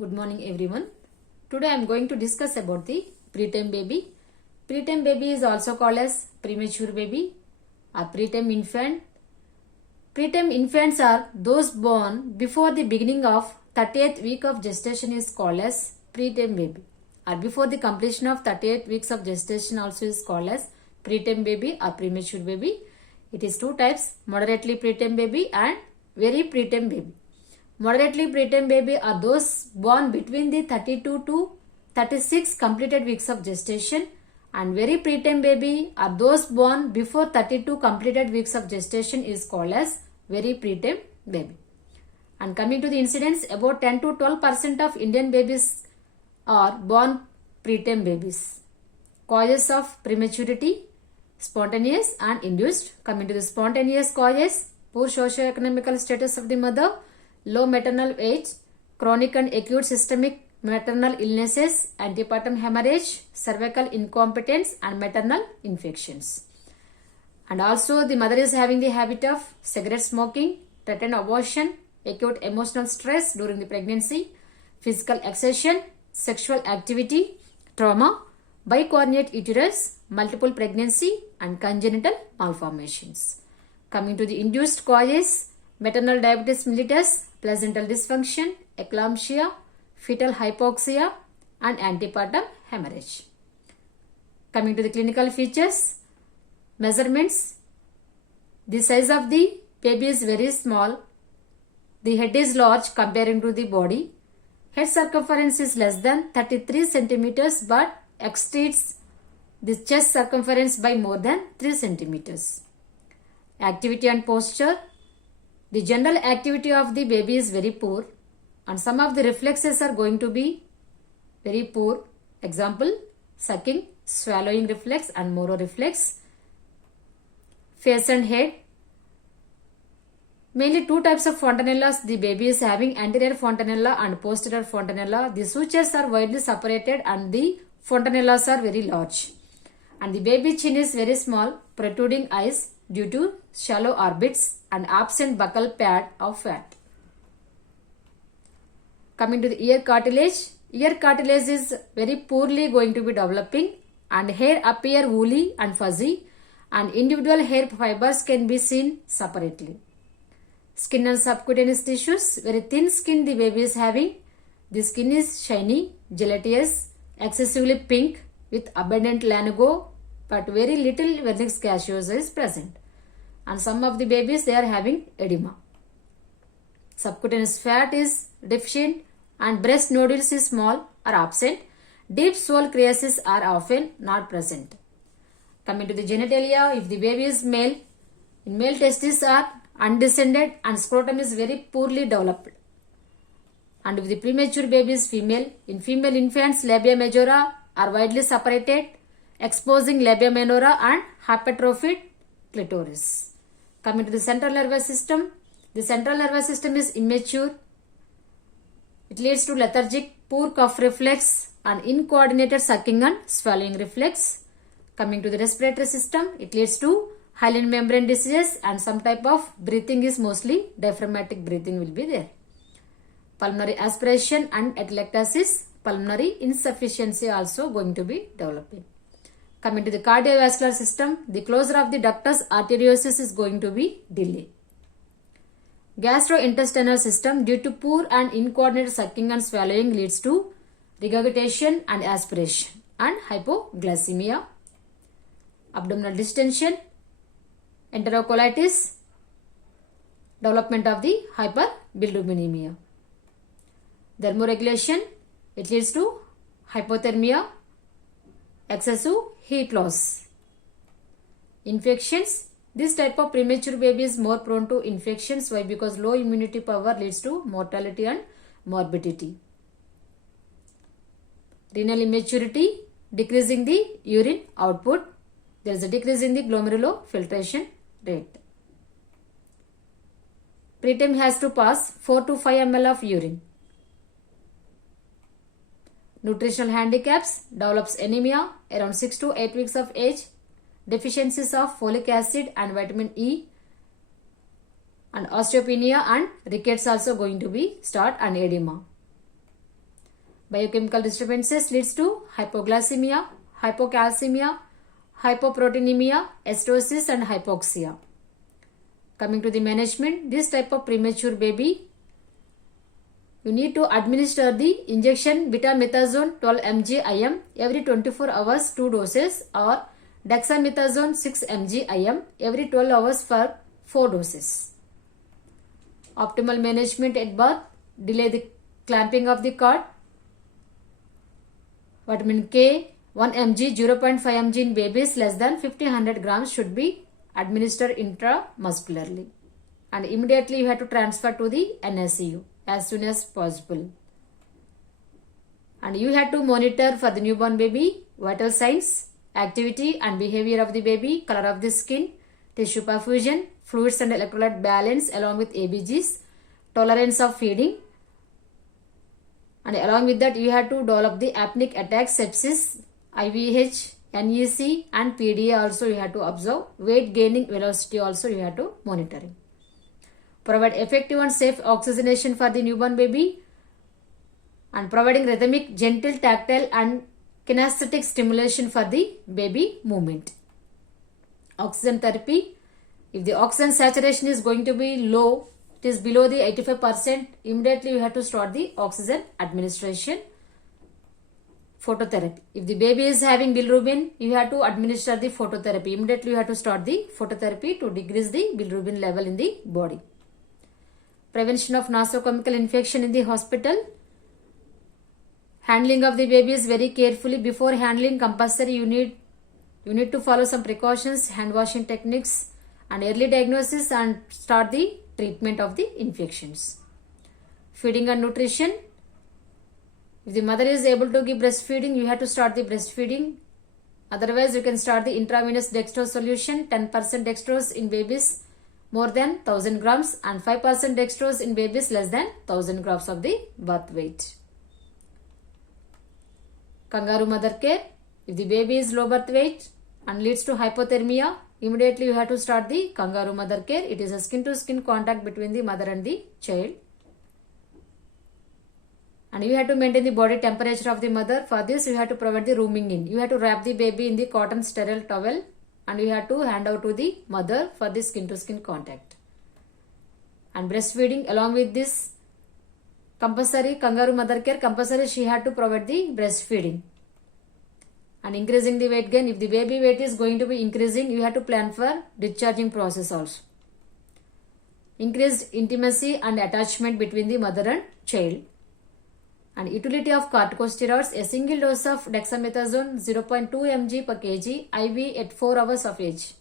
Good morning everyone. Today I am going to discuss about the preterm baby. Preterm baby is also called as premature baby or preterm infant. Preterm infants are those born before the beginning of 30th week of gestation is called as preterm baby, or before the completion of 38 weeks of gestation also is called as preterm baby or premature baby. It is two types: moderately preterm baby and very preterm baby. Moderately preterm baby are those born between the 32 to 36 completed weeks of gestation, and very preterm baby are those born before 32 completed weeks of gestation is called as very preterm baby. And coming to the incidence, about 10 to 12% of Indian babies are born preterm babies. Causes of prematurity: spontaneous and induced. Coming to the spontaneous causes: poor socio-economical status of the mother, low maternal age, chronic and acute systemic maternal illnesses, antepartum hemorrhage, cervical incompetence and maternal infections. And also the mother is having the habit of cigarette smoking, threatened abortion, acute emotional stress during the pregnancy, physical exertion, sexual activity, trauma, bicornuate uterus, multiple pregnancy and congenital malformations. Coming to the induced causes: maternal diabetes mellitus, placental dysfunction, eclampsia, fetal hypoxia and antepartum hemorrhage. Coming to the clinical features: measurements. The size of the baby is very small. The head is large comparing to the body. Head circumference is less than 33 centimeters but exceeds the chest circumference by more than 3 centimeters. Activity and posture. The general activity of the baby is very poor and some of the reflexes are going to be very poor. Example: sucking, swallowing reflex and Moro reflex. Face and head. Mainly two types of fontanellas the baby is having: anterior fontanella and posterior fontanella. The sutures are widely separated and the fontanellas are very large. And the baby chin is very small, protruding eyes due to shallow orbits and absent buccal pad of fat. Coming to the ear cartilage. Ear cartilage is very poorly going to be developing and hair appear woolly and fuzzy, and individual hair fibers can be seen separately. Skin and subcutaneous tissues. Very thin skin the baby is having. The skin is shiny, gelatinous, excessively pink with abundant lanugo but very little vernix caseosa is present. And some of the babies, they are having edema. Subcutaneous fat is deficient and breast nodules is small or absent. Deep swole creases are often not present. Coming to the genitalia, if the baby is male, in male testes are undescended and scrotum is very poorly developed. And if the premature baby is female, in female infants labia majora are widely separated, exposing labia minora and hypertrophied clitoris. Coming to the central nervous system, the central nervous system is immature. It leads to lethargic, poor cough reflex and incoordinated sucking and swallowing reflex. Coming to the respiratory system, it leads to hyaline membrane diseases and some type of breathing is mostly diaphragmatic breathing will be there. Pulmonary aspiration and atelectasis, pulmonary insufficiency also going to be developing. Coming to the cardiovascular system, the closure of the ductus arteriosus is going to be delayed. Gastrointestinal system, due to poor and incoordinated sucking and swallowing leads to regurgitation and aspiration and hypoglycemia. Abdominal distension, enterocolitis, development of the hyperbilirubinemia. Thermoregulation, it leads to hypothermia, excessive heat loss. Infections, this type of premature baby is more prone to infections. Why? Because low immunity power leads to mortality and morbidity. Renal immaturity, decreasing the urine output. There is a decrease in the glomerular filtration rate. Preterm has to pass 4 to 5 ml of urine. Nutritional handicaps: develops anemia around 6 to 8 weeks of age, deficiencies of folic acid and vitamin E, and osteopenia and rickets also going to be start, and edema. Biochemical disturbances leads to hypoglycemia, hypocalcemia, hypoproteinemia, acidosis and hypoxia. Coming to the management, this type of premature baby, you need to administer the injection betamethasone 12 mg IM every 24 hours 2 doses or dexamethasone 6 mg IM every 12 hours for 4 doses. Optimal management at birth, delay the clamping of the cord. Vitamin K 1 mg 0.5 mg in babies less than 50-100 grams should be administered intramuscularly. And immediately you have to transfer to the NICU as soon as possible. And you have to monitor for the newborn baby vital signs, activity and behavior of the baby, color of the skin, tissue perfusion, fluids and electrolyte balance along with ABGs, tolerance of feeding. And along with that you have to develop the apneic attack, sepsis, IVH, NEC and PDA also you have to observe. Weight gaining, velocity also you have to monitoring. Provide effective and safe oxygenation for the newborn baby and providing rhythmic, gentle, tactile and kinesthetic stimulation for the baby movement. Oxygen therapy, if the oxygen saturation is going to be low, it is below the 85%, immediately you have to start the oxygen administration. Phototherapy, if the baby is having bilirubin, you have to administer the phototherapy. Immediately you have to start the phototherapy to decrease the bilirubin level in the body. Prevention of nosocomial infection in the hospital. Handling of the baby is very carefully. Before handling, compulsory you need to follow some precautions, hand washing techniques and early diagnosis and start the treatment of the infections. Feeding and nutrition. If the mother is able to give breastfeeding, you have to start the breastfeeding. Otherwise, you can start the intravenous dextrose solution, 10% dextrose in babies more than 1000 grams and 5% dextrose in babies less than 1000 grams of the birth weight. Kangaroo mother care. If the baby is low birth weight and leads to hypothermia, immediately you have to start the kangaroo mother care. It is a skin to skin contact between the mother and the child. And you have to maintain the body temperature of the mother. For this you have to provide the rooming in. You have to wrap the baby in the cotton sterile towel and you have to hand out to the mother for the skin to skin contact. And breastfeeding, along with this compulsory kangaroo mother care, compulsory she had to provide the breastfeeding. And increasing the weight gain, if the baby weight is going to be increasing, you have to plan for discharging process also. Increased intimacy and attachment between the mother and child. And utility of corticosteroids, a single dose of dexamethasone 0.2 mg per kg IV at 4 hours of age.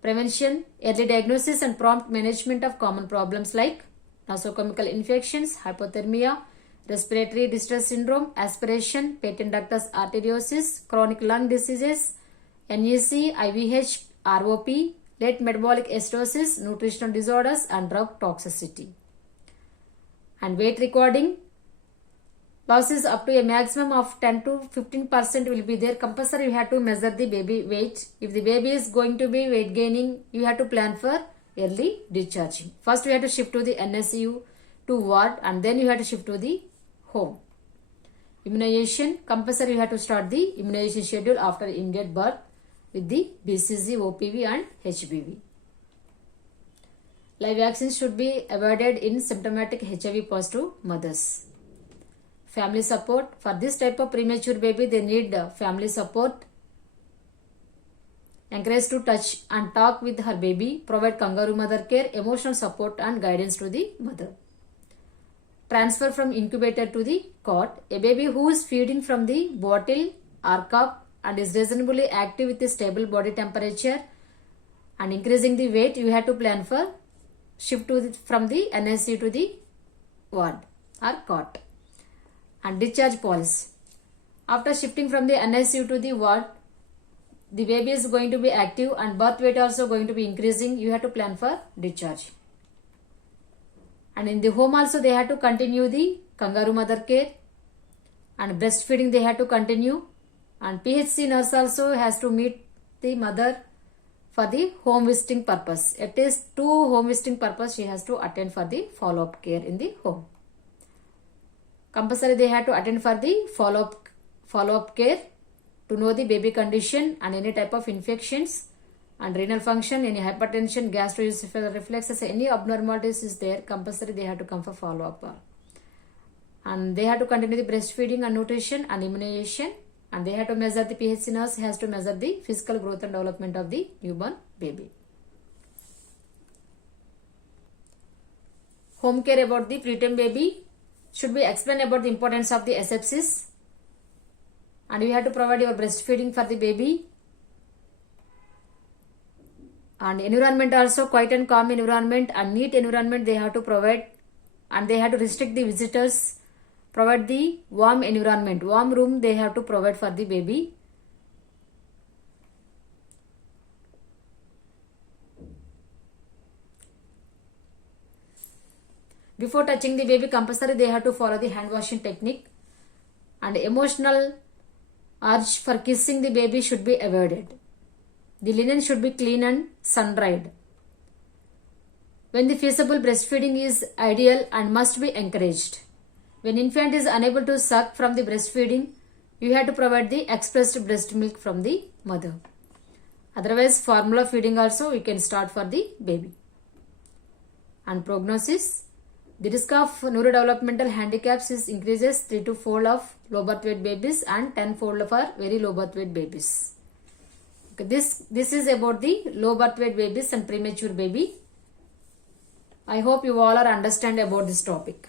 Prevention, early diagnosis and prompt management of common problems like nosocomial infections, hypothermia, respiratory distress syndrome, aspiration, patent ductus arteriosus, chronic lung diseases, NEC, IVH, ROP, late metabolic acidosis, nutritional disorders and drug toxicity. And weight recording, losses up to a maximum of 10 to 15% will be there. Compulsory you have to measure the baby weight. If the baby is going to be weight gaining, you have to plan for early discharging. First you have to shift to the NICU to ward and then you have to shift to the home. Immunization, compulsory you have to start the immunization schedule after immediate birth with the BCG, OPV and HPV. Live vaccines should be avoided in symptomatic HIV positive mothers. Family support, for this type of premature baby they need family support. Encourage to touch and talk with her baby, provide kangaroo mother care, emotional support and guidance to the mother. Transfer from incubator to the cot. A baby who is feeding from the bottle or cup and is reasonably active with a stable body temperature and increasing the weight, you have to plan for shift from the NICU to the ward or cot. And discharge policy. After shifting from the NICU to the ward, the baby is going to be active and birth weight also going to be increasing. You have to plan for discharge. And in the home also they have to continue the kangaroo mother care and breastfeeding they have to continue. And PHC nurse also has to meet the mother for the home visiting purpose. At least 2 home visiting purpose she has to attend for the follow-up care in the home. Compulsory they have to attend for the follow-up care to know the baby condition and any type of infections and renal function, any hypertension, gastroesophageal reflexes, any abnormalities is there, compulsory they have to come for follow-up. And they have to continue the breastfeeding and nutrition and immunization, and they have to measure the PHC nurse has to measure the physical growth and development of the newborn baby. Home care about the preterm baby. Should we explain about the importance of the asepsis? And we have to provide your breastfeeding for the baby. And environment also, quiet and calm environment and neat environment they have to provide. And they have to restrict the visitors. Provide the warm environment. Warm room they have to provide for the baby. Before touching the baby, compulsory they have to follow the hand washing technique. And emotional urge for kissing the baby should be avoided. The linen should be clean and sun-dried. When the feasible, breastfeeding is ideal and must be encouraged. When infant is unable to suck from the breastfeeding, you have to provide the expressed breast milk from the mother. Otherwise, formula feeding also we can start for the baby. And prognosis. The risk of neurodevelopmental handicaps is increases 3 to 4 of low birth weight babies and 10-fold for very low birth weight babies. Okay, this is about the low birth weight babies and premature baby. I hope you all are understand about this topic.